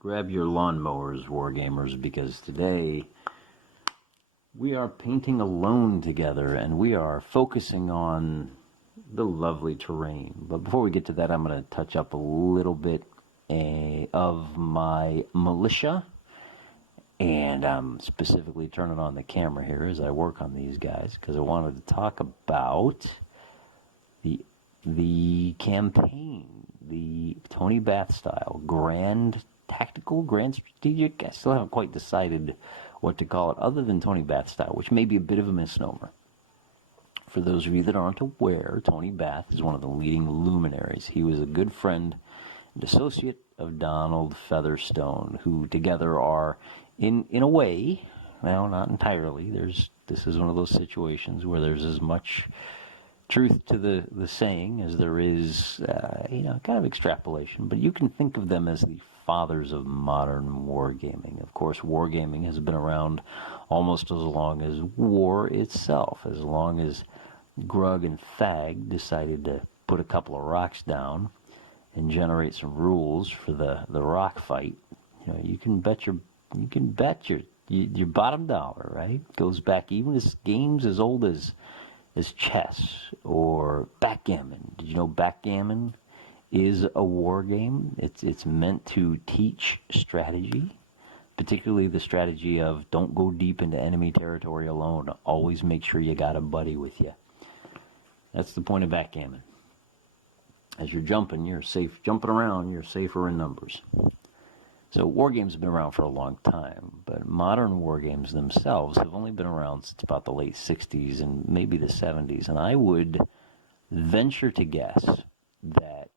Grab your lawnmowers, wargamers, because today we are painting alone together and we are focusing on the lovely terrain. But before we get to that, I'm going to touch up a little bit of my militia. And I'm specifically turning on the camera here as I work on these guys because I wanted to talk about the campaign, the Tony Bath style, grand tactical, grand strategic. I still haven't quite decided what to call it other than Tony Bath style, which may be a bit of a misnomer. For those of you that aren't aware, Tony Bath is one of the leading luminaries. He was a good friend and associate of Donald Featherstone, who together are, in a way, well, not entirely. This is one of those situations where there's as much truth to the saying as there is, kind of extrapolation. But you can think of them as the fathers of modern wargaming. Of course, wargaming has been around almost as long as war itself, as long as Grug and Fag decided to put a couple of rocks down and generate some rules for the rock fight. You can bet your bottom dollar, right? Goes back even as games as old as chess or backgammon. Did you know backgammon is a war game? It's meant to teach strategy, particularly the strategy of don't go deep into enemy territory alone. Always make sure you got a buddy with you. That's the point of backgammon. As you're jumping, you're safe. Jumping around, you're safer in numbers. So war games have been around for a long time, but modern war games themselves have only been around since about the late 60s and maybe the 70s. And I would venture to guess that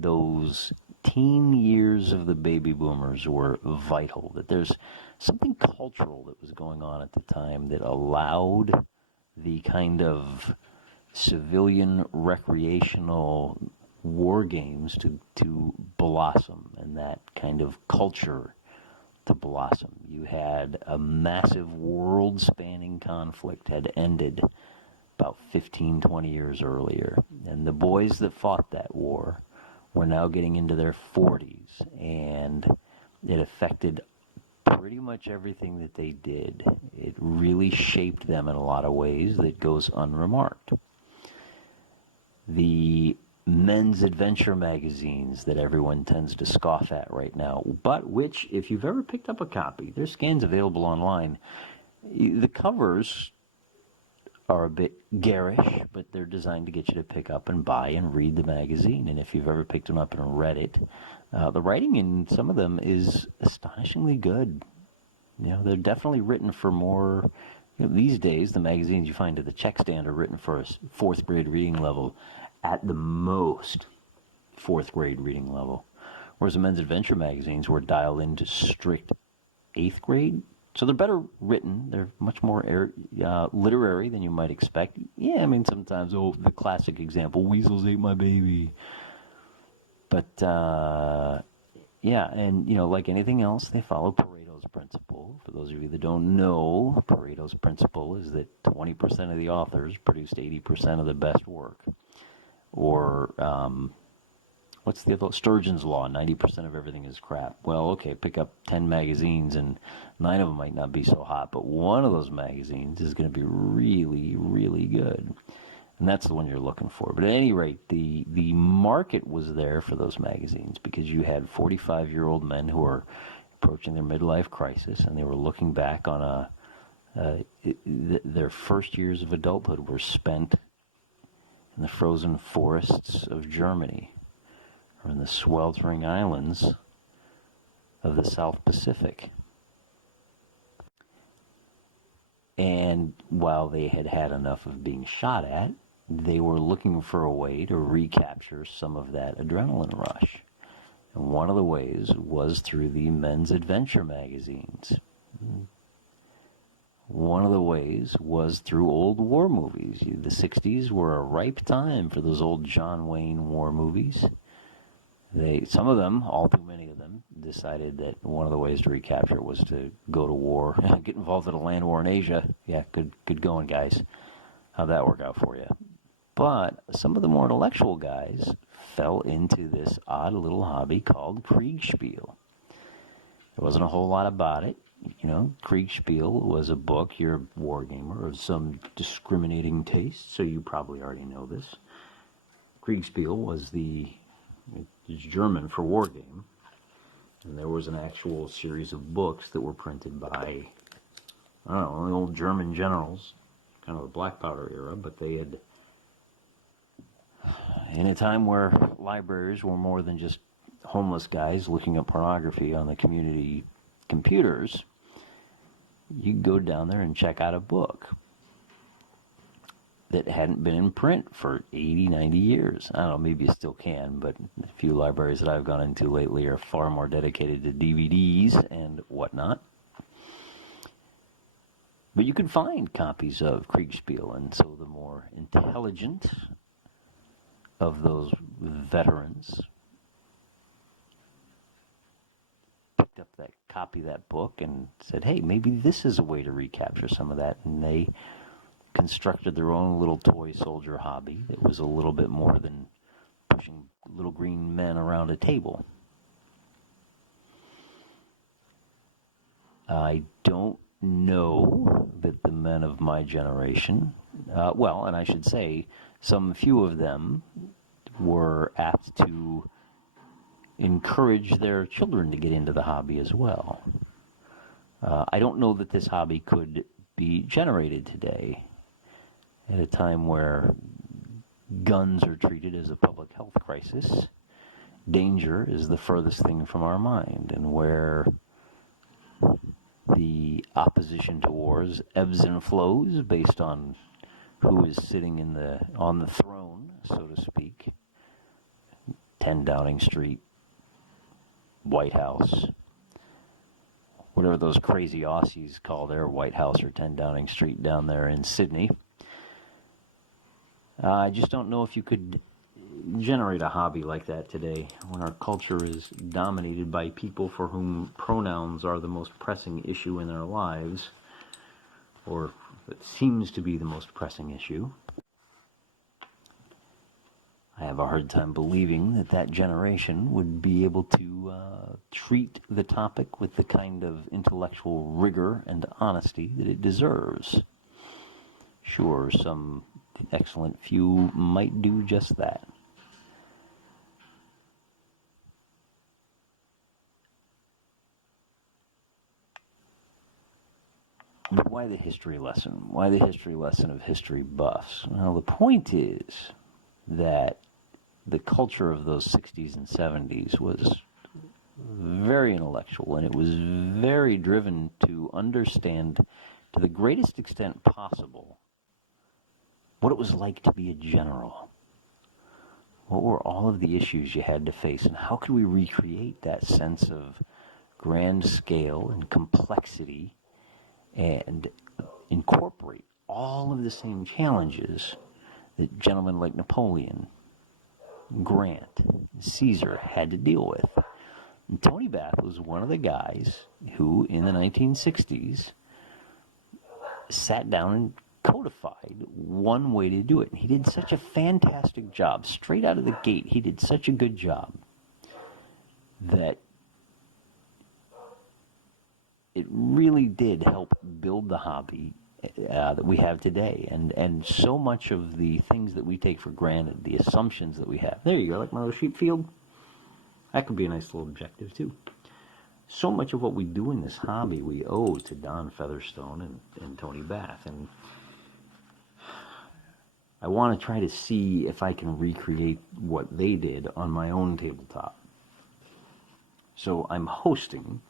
those teen years of the baby boomers were vital, that there's something cultural that was going on at the time that allowed the kind of civilian recreational war games to blossom, and that kind of culture to blossom. You had a massive world-spanning conflict had ended about 15, 20 years earlier, and the boys that fought that war were now getting into their 40s, and it affected pretty much everything that they did. It really shaped them in a lot of ways that goes unremarked. The men's adventure magazines that everyone tends to scoff at right now, but which, if you've ever picked up a copy, there's scans available online. The covers are a bit garish, but they're designed to get you to pick up and buy and read the magazine. And if you've ever picked them up and read it, the writing in some of them is astonishingly good. They're definitely written for more. These days, the magazines you find at the check stand are written for a fourth grade reading level, at the most fourth grade reading level, whereas the men's adventure magazines were dialed into strict 8th grade. So they're better written. They're much more literary than you might expect. Yeah, I mean, sometimes, the classic example, weasels ate my baby. But, yeah, and, like anything else, they follow Pareto's principle. For those of you that don't know, Pareto's principle is that 20% of the authors produced 80% of the best work. Or, what's the other? Sturgeon's Law, 90% of everything is crap. Well, okay, pick up 10 magazines and 9 of them might not be so hot, but one of those magazines is going to be really, really good. And that's the one you're looking for. But at any rate, the market was there for those magazines because you had 45-year-old men who were approaching their midlife crisis, and they were looking back on their first years of adulthood were spent in the frozen forests of Germany, or in the sweltering islands of the South Pacific. And while they had had enough of being shot at, they were looking for a way to recapture some of that adrenaline rush. And one of the ways was through the men's adventure magazines. One of the ways was through old war movies. The 60s were a ripe time for those old John Wayne war movies. Some of them, all too many of them, decided that one of the ways to recapture it was to go to war, get involved in a land war in Asia. Yeah, good going, guys. How'd that work out for you? But some of the more intellectual guys fell into this odd little hobby called Kriegspiel. There wasn't a whole lot about it. You know, Kriegspiel was a book. You're a wargamer of some discriminating taste, so you probably already know this. Kriegspiel was it's German for wargame. And there was an actual series of books that were printed by, I don't know, the old German generals, kind of the black powder era, but they had, in a time where libraries were more than just homeless guys looking at pornography on the community computers, you could go down there and check out a book that hadn't been in print for 80, 90 years. I don't know, maybe you still can, but a few libraries that I've gone into lately are far more dedicated to DVDs and whatnot. But you could find copies of Kriegspiel, and so the more intelligent of those veterans picked up that copy of that book and said, hey, maybe this is a way to recapture some of that, and they constructed their own little toy soldier hobby that was a little bit more than pushing little green men around a table. I don't know that the men of my generation, and I should say some few of them were apt to encourage their children to get into the hobby as well. I don't know that this hobby could be generated today at a time where guns are treated as a public health crisis. Danger is the furthest thing from our mind, and where the opposition to wars ebbs and flows based on who is sitting on the throne, so to speak. 10 Downing Street, White House, whatever those crazy Aussies call their White House or 10 Downing Street down there in Sydney. I just don't know if you could generate a hobby like that today when our culture is dominated by people for whom pronouns are the most pressing issue in their lives, or it seems to be the most pressing issue. I have a hard time believing that generation would be able to treat the topic with the kind of intellectual rigor and honesty that it deserves. Sure, some excellent few might do just that. But why the history lesson? Why the history lesson of history buffs? Well, the point is that the culture of those 60s and 70s was very intellectual, and it was very driven to understand to the greatest extent possible what it was like to be a general. What were all of the issues you had to face, and how could we recreate that sense of grand scale and complexity and incorporate all of the same challenges that gentlemen like Napoleon, Grant, Caesar had to deal with. And Tony Bath was one of the guys who, in the 1960s, sat down and codified one way to do it. And he did such a fantastic job. Straight out of the gate, he did such a good job that it really did help build the hobby that we have today. And so much of the things that we take for granted, the assumptions that we have. There you go, like my little sheep field. That could be a nice little objective, too. So much of what we do in this hobby we owe to Don Featherstone and Tony Bath. And I want to try to see if I can recreate what they did on my own tabletop. So I'm hosting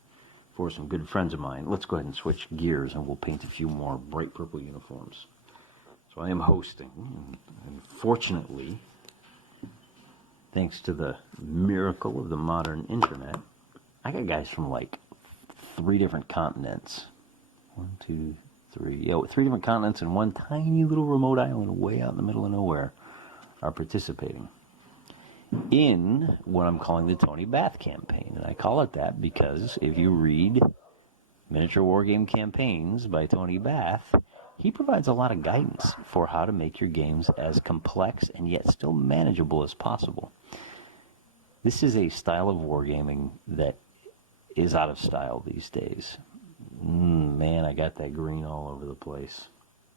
for some good friends of mine. Let's go ahead and switch gears and we'll paint a few more bright purple uniforms. So I am hosting, and fortunately, thanks to the miracle of the modern internet, I got guys from like 3 different continents. 1, 2, 3. Yeah, 3 different continents and one tiny little remote island way out in the middle of nowhere are participating in what I'm calling the Tony Bath campaign. And I call it that because if you read Miniature Wargame Campaigns by Tony Bath, he provides a lot of guidance for how to make your games as complex and yet still manageable as possible. This is a style of wargaming that is out of style these days. Man, I got that green all over the place.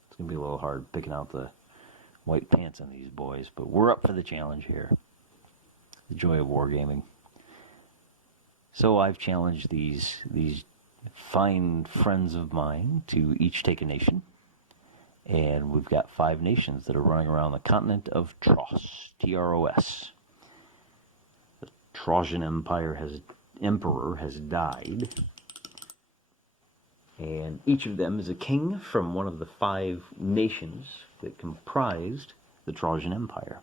It's going to be a little hard picking out the white pants on these boys, but we're up for the challenge here. The Joy of Wargaming. So I've challenged these fine friends of mine to each take a nation. And we've got 5 nations that are running around the continent of Tros, T-R-O-S. The Trojan Emperor has died. And each of them is a king from one of the 5 nations that comprised the Trojan Empire.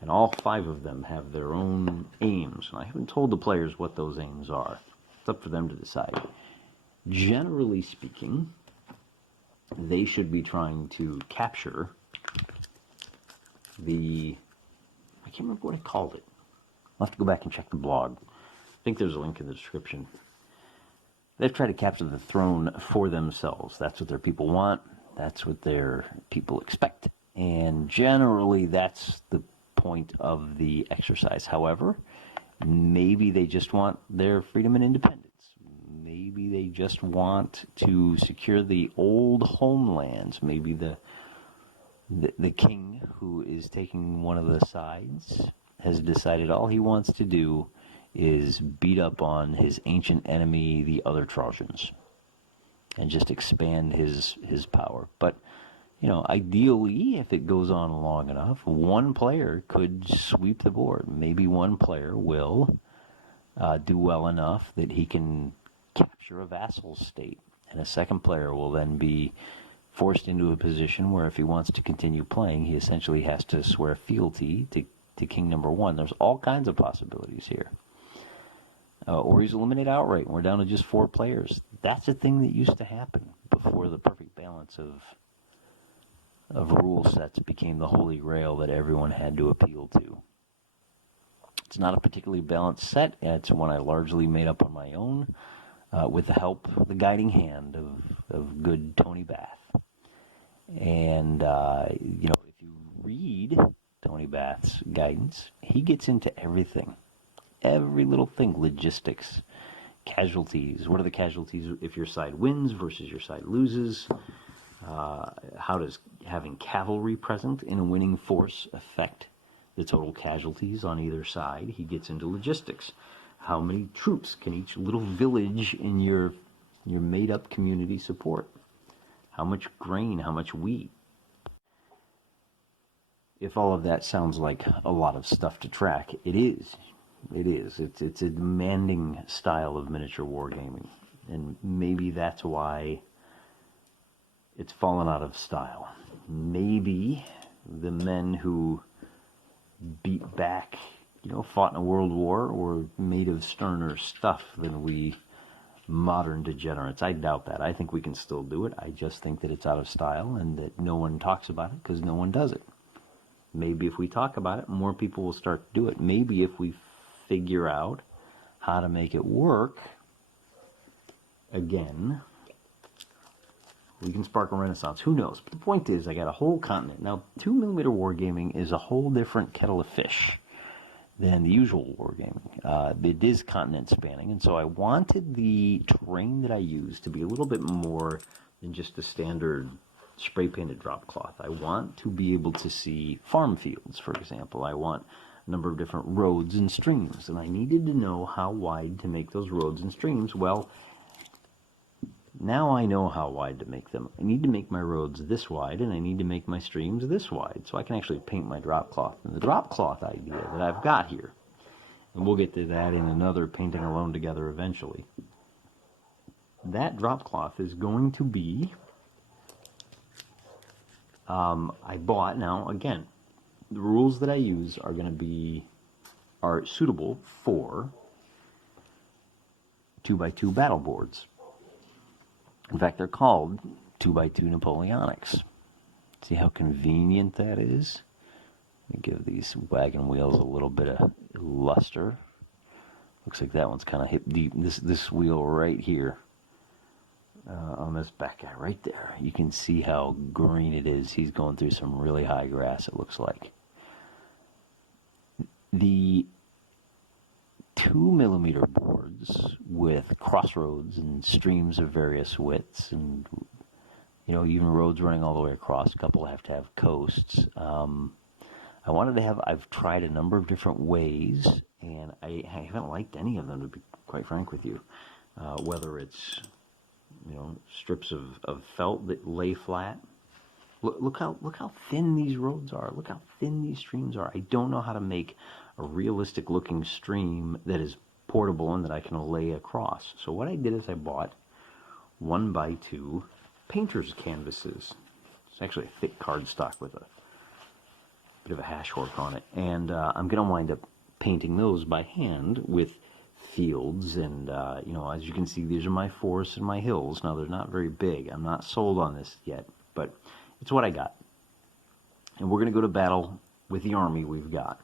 And all 5 of them have their own aims. And I haven't told the players what those aims are. It's up for them to decide. Generally speaking, they should be trying to capture the... I can't remember what I called it. I'll have to go back and check the blog. I think there's a link in the description. They've tried to capture the throne for themselves. That's what their people want. That's what their people expect. And generally, that's the point of the exercise. However, maybe they just want their freedom and independence. Maybe they just want to secure the old homelands. Maybe the king who is taking one of the sides has decided all he wants to do is beat up on his ancient enemy, the other Trojans, and just expand his power. But, you know, ideally, if it goes on long enough, one player could sweep the board. Maybe one player will do well enough that he can capture a vassal state, and a second player will then be forced into a position where if he wants to continue playing, he essentially has to swear fealty to king number 1. There's all kinds of possibilities here. Or he's eliminated outright, and we're down to just 4 players. That's a thing that used to happen before the perfect balance of rule sets became the holy grail that everyone had to appeal to. It's not a particularly balanced set. It's one I largely made up on my own with the help, the guiding hand of good Tony Bath. And, you know, if you read Tony Bath's guidance, he gets into everything. Every little thing, logistics, casualties. What are the casualties if your side wins versus your side loses? How does having cavalry present in a winning force affect the total casualties on either side? He gets into logistics. How many troops can each little village in your made-up community support? How much grain, how much wheat? If all of that sounds like a lot of stuff to track, it is. It is. It's a demanding style of miniature wargaming, and maybe that's why it's fallen out of style. Maybe the men who beat back, you know, fought in a world war were made of sterner stuff than we modern degenerates. I doubt that. I think we can still do it. I just think that it's out of style and that no one talks about it because no one does it. Maybe if we talk about it, more people will start to do it. Maybe if we figure out how to make it work again, we can spark a renaissance. Who knows? But the point is, I got a whole continent. Now, 2mm wargaming is a whole different kettle of fish than the usual wargaming. It is continent spanning, and so I wanted the terrain that I use to be a little bit more than just a standard spray-painted drop cloth. I want to be able to see farm fields, for example. I want a number of different roads and streams, and I needed to know how wide to make those roads and streams. Well, now I know how wide to make them. I need to make my roads this wide, and I need to make my streams this wide, so I can actually paint my drop cloth. And the drop cloth idea that I've got here, and we'll get to that in another Painting Alone Together eventually, that drop cloth is going to be, I bought, now again, the rules that I use are going to be, are suitable for 2x2 battle boards. In fact, they're called 2x2 Napoleonics. See how convenient that is? Let me give these wagon wheels a little bit of luster. Looks like that one's kind of hip deep. This wheel right here, on this back guy right there, you can see how green it is. He's going through some really high grass, it looks like. The 2mm boards with crossroads and streams of various widths, and even roads running all the way across. A couple have to have coasts. I wanted to have. I've tried a number of different ways, and I haven't liked any of them, to be quite frank with you. Whether it's strips of felt that lay flat. Look how thin these roads are. Look how thin these streams are. I don't know how to make a realistic looking stream that is portable and that I can lay across. So what I did is I bought 1x2 painter's canvases. It's actually a thick cardstock with a bit of a hash work on it. And I'm going to wind up painting those by hand with fields. And, as you can see, these are my forests and my hills. Now, they're not very big. I'm not sold on this yet, but it's what I got. And we're going to go to battle with the army we've got.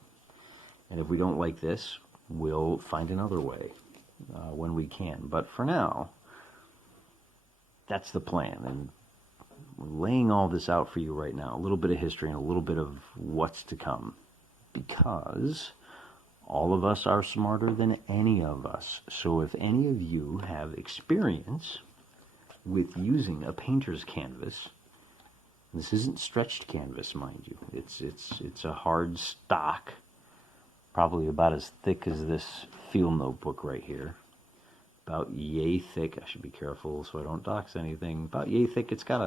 And if we don't like this, we'll find another way when we can. But for now, that's the plan. And we're laying all this out for you right now. A little bit of history and a little bit of what's to come. Because all of us are smarter than any of us. So if any of you have experience with using a painter's canvas, this isn't stretched canvas, mind you. It's a hard stock, probably about as thick as this field notebook right here. About yay thick. I should be careful so I don't dox anything. About yay thick. It's got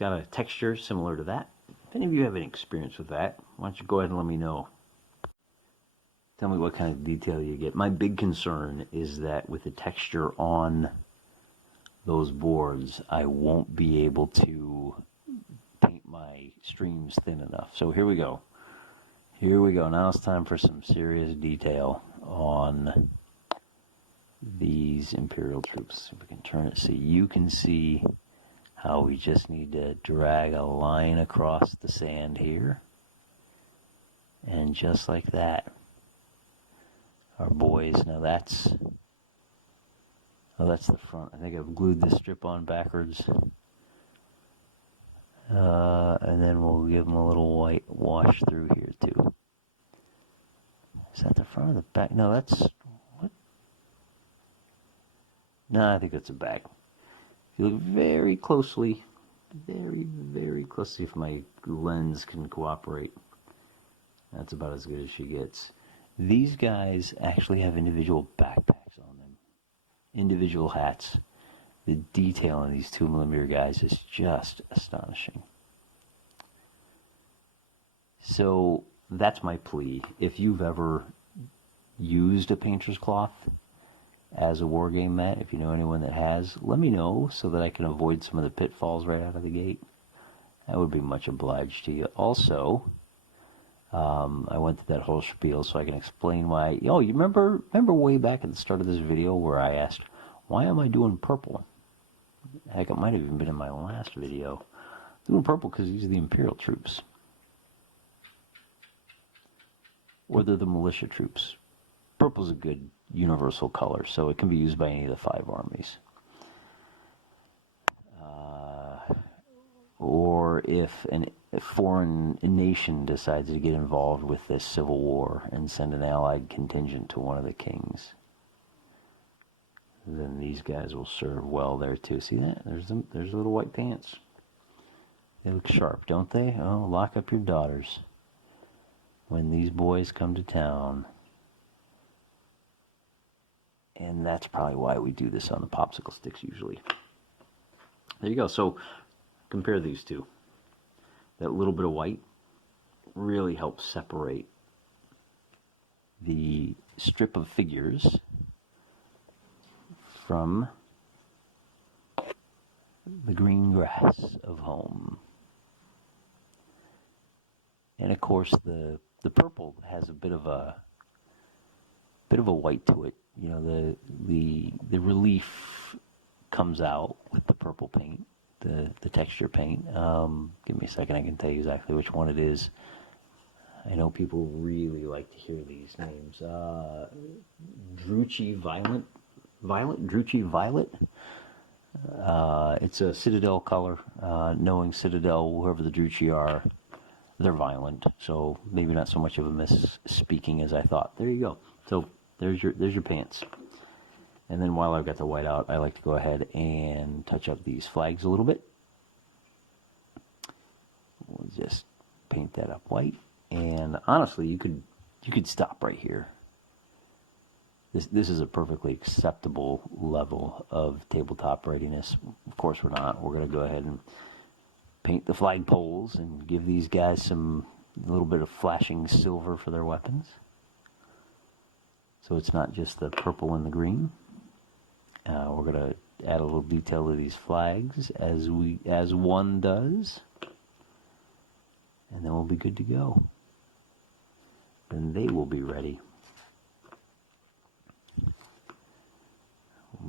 a texture similar to that. If any of you have any experience with that, why don't you go ahead and let me know. Tell me what kind of detail you get. My big concern is that with the texture on those boards, I won't be able to paint my streams thin enough. So here we go. Here we go. Now it's time for some serious detail on these Imperial troops. If we can turn it so you can see how we just need to drag a line across the sand here. And just like that, our boys, now that's the front. I think I've glued this strip on backwards. And then we'll give them a little white wash through here too. Is that the front or the back? No, that's, what? No, I think that's the back. If you look very closely, very closely, if my lens can cooperate, that's about as good as she gets. These guys actually have individual backpacks on them, individual hats. The detail on these 2mm guys is just astonishing. So that's my plea. If you've ever used a painter's cloth as a wargame mat, if you know anyone that has, let me know so that I can avoid some of the pitfalls right out of the gate. That would be much obliged to you. Also, I went through that whole spiel so I can explain why. Oh, you remember way back at the start of this video where I asked, why am I doing purple? Heck, it might have even been in my last video. I'm doing purple because these are the Imperial troops. Or they're the militia troops. Purple's a good universal color, so it can be used by any of the 5 armies. Or if a foreign nation decides to get involved with this civil war and send an allied contingent to one of the kings, then these guys will serve well there too. See that? There's little white pants. They look sharp, don't they? Oh, lock up your daughters when these boys come to town. And that's probably why we do this on the popsicle sticks usually. There you go. So compare these two. That little bit of white really helps separate the strip of figures from the green grass of home. And of course the purple has a bit of a white to it. You know, the relief comes out with the purple paint, the texture paint. Give me a second, I can tell you exactly which one it is. I know people really like to hear these names. Druchii Violet. It's a Citadel color. Knowing Citadel, whoever the Druchii are, they're violent. So maybe not so much of a misspeaking as I thought. There you go. So there's your pants. And then while I've got the white out, I like to go ahead and touch up these flags a little bit. We'll just paint that up white. And honestly, you could stop right here. This is a perfectly acceptable level of tabletop readiness. Of course we're not. We're going to go ahead and paint the flagpoles and give these guys a little bit of flashing silver for their weapons. So it's not just the purple and the green. We're going to add a little detail to these flags as one does. And then we'll be good to go. And they will be ready. I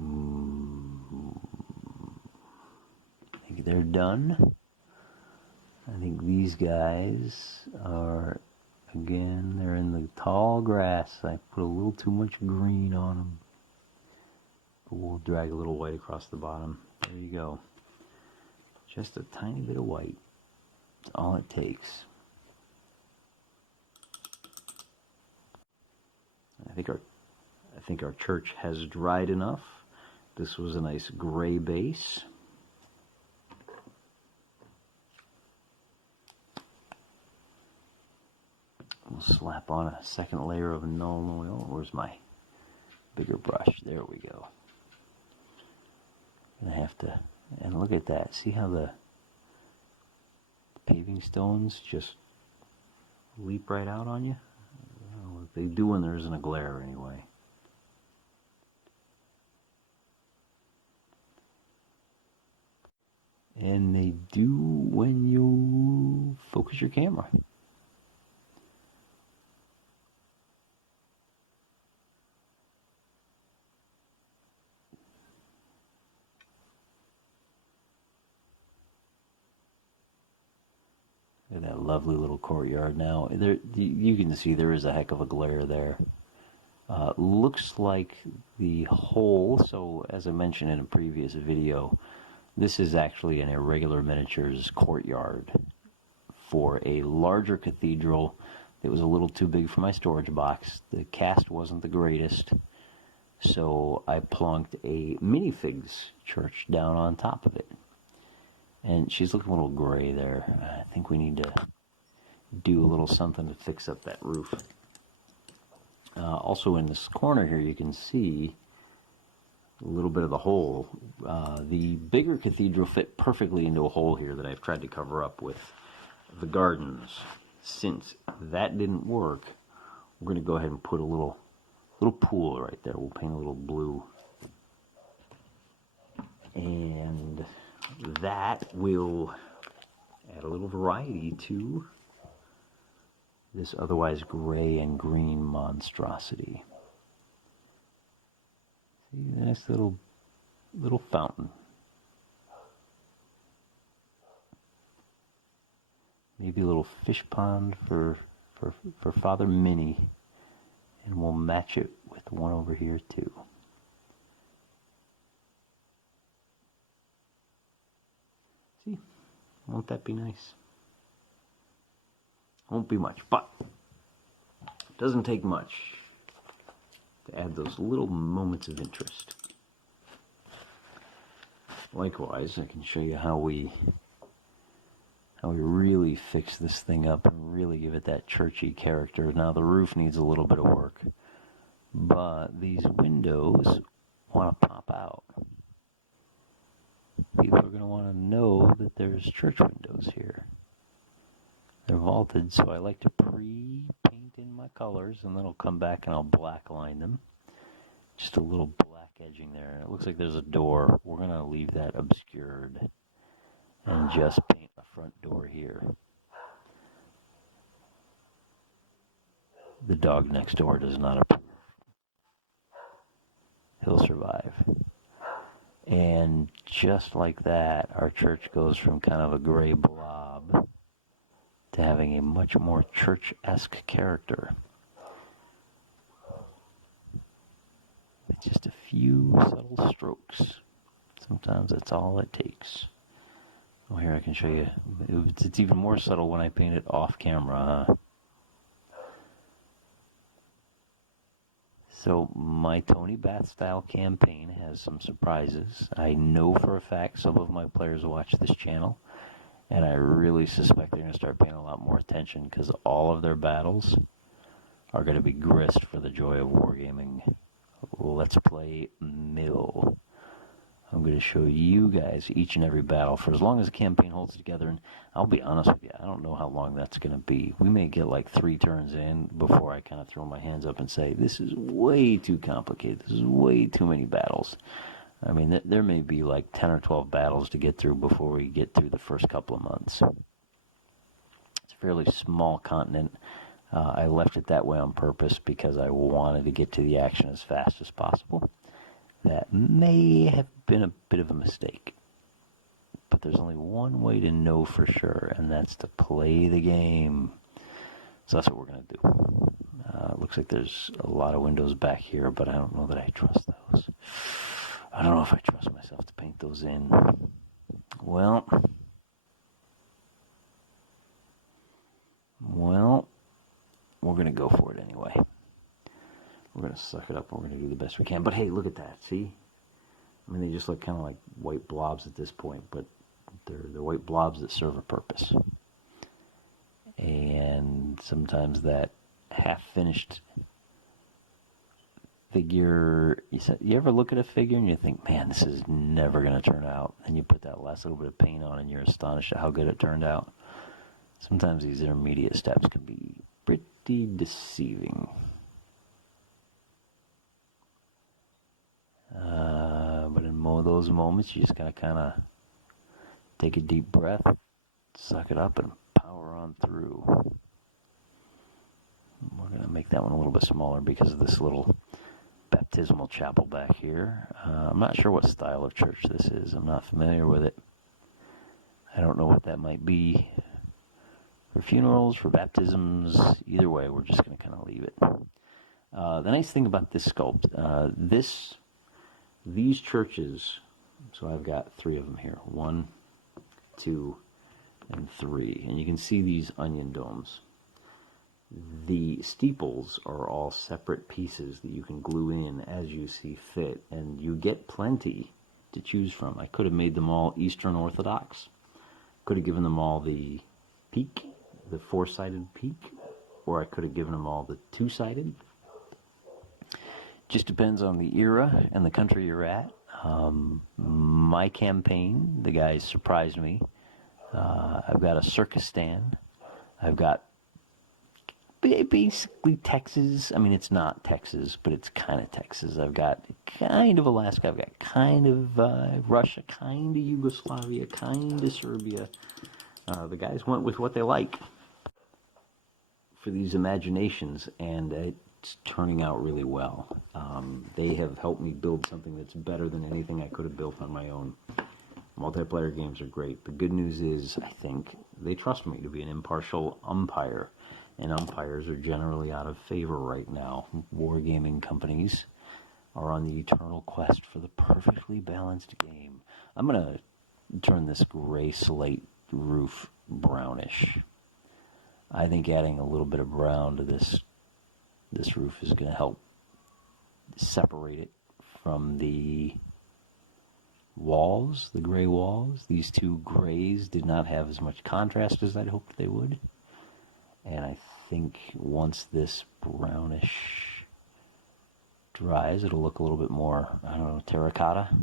think they're done. I think these guys are, again, they're in the tall grass. I put a little too much green on them. But we'll drag a little white across the bottom. There you go. Just a tiny bit of white. That's all it takes. I think our church has dried enough. This was a nice gray base. We'll slap on a second layer of Nuln Oil. Where's my bigger brush? There we go. Gonna have to, and look at that. See how the paving stones just leap right out on you? Well, they do when there isn't a glare anyway. And they do when you focus your camera. Look at that lovely little courtyard now. There, you can see there is a heck of a glare there. Looks like the whole, so as I mentioned in a previous video, this is actually an irregular miniatures courtyard for a larger cathedral that was a little too big for my storage box. The cast wasn't the greatest, so I plunked a minifigs church down on top of it. And she's looking a little gray there. I think we need to do a little something to fix up that roof. Also in this corner here you can see a little bit of the hole. The bigger cathedral fit perfectly into a hole here that I've tried to cover up with the gardens. Since that didn't work, we're going to go ahead and put a little pool right there. We'll paint a little blue. And that will add a little variety to this otherwise gray and green monstrosity. See, nice little fountain. Maybe a little fish pond for Father Minnie, and we'll match it with one over here too. See, won't that be nice? Won't be much, but it doesn't take much to add those little moments of interest. Likewise, I can show you how we really fix this thing up and really give it that churchy character. Now the roof needs a little bit of work, but these windows want to pop out. People are going to want to know that there's church windows here. They're vaulted, so I like to pre-paint in my colors, and then I'll come back and I'll black line them. Just a little black edging there. It looks like there's a door. We're going to leave that obscured and just paint a front door here. The dog next door does not approve. He'll survive. And just like that, our church goes from kind of a gray blob to having a much more church-esque character. With just a few subtle strokes. Sometimes that's all it takes. Oh, here I can show you. It's even more subtle when I paint it off camera, huh? So my Tony Bath style campaign has some surprises. I know for a fact some of my players watch this channel, and I really suspect they're going to start paying a lot more attention because all of their battles are going to be grist for the Joy of Wargaming Let's Play Mill. I'm going to show you guys each and every battle for as long as the campaign holds together, and I'll be honest with you, I don't know how long that's going to be. We may get like 3 turns in before I kind of throw my hands up and say, this is way too complicated, this is way too many battles. I mean, there may be like 10 or 12 battles to get through before we get through the first couple of months. It's a fairly small continent. I left it that way on purpose because I wanted to get to the action as fast as possible. That may have been a bit of a mistake. But there's only one way to know for sure, and that's to play the game. So that's what we're going to do. Looks like there's a lot of windows back here, but I don't know that I trust those. I don't know if I trust myself to paint those in. Well, we're going to go for it anyway. We're going to suck it up and we're going to do the best we can. But hey, look at that, see? I mean, they just look kind of like white blobs at this point, but they're white blobs that serve a purpose. And sometimes that half-finished figure, you ever look at a figure and you think, man, this is never going to turn out. And you put that last little bit of paint on and you're astonished at how good it turned out. Sometimes these intermediate steps can be pretty deceiving. But in those moments, you just gotta kind of take a deep breath, suck it up, and power on through. We're gonna make that one a little bit smaller because of this little baptismal chapel back here. I'm not sure what style of church this is. I'm not familiar with it. I don't know what that might be. For funerals, for baptisms, either way, we're just gonna kind of leave it. The nice thing about this sculpt, these churches, so I've got 3 of them here, 1, 2, and 3, and you can see these onion domes. The steeples are all separate pieces that you can glue in as you see fit, and you get plenty to choose from. I could have made them all Eastern Orthodox, could have given them all the peak, the 4-sided peak, or I could have given them all the 2-sided. Just depends on the era and the country you're at. My campaign, the guys surprised me. I've got a circus stand. I've got basically Texas. I mean, it's not Texas, but it's kind of Texas. I've got kind of Alaska. I've got kind of Russia, kind of Yugoslavia, kind of Serbia. The guys went with what they like for these imaginations, and it's turning out really well. They have helped me build something that's better than anything I could have built on my own. Multiplayer games are great. The good news is, I think, they trust me to be an impartial umpire, and umpires are generally out of favor right now. Wargaming companies are on the eternal quest for the perfectly balanced game. I'm going to turn this gray slate roof brownish. I think adding a little bit of brown to this roof is going to help separate it from the walls, the gray walls. These 2 grays did not have as much contrast as I'd hoped they would. And I think once this brownish dries, it'll look a little bit more, I don't know, terracotta, a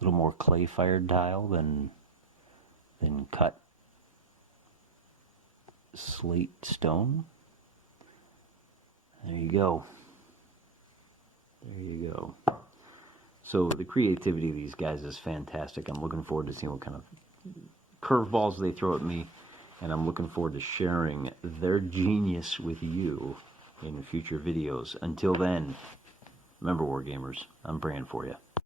little more clay-fired tile than cut slate stone. There you go. There you go. So the creativity of these guys is fantastic. I'm looking forward to seeing what kind of curveballs they throw at me, and I'm looking forward to sharing their genius with you in future videos. Until then, remember, Wargamers, I'm praying for you.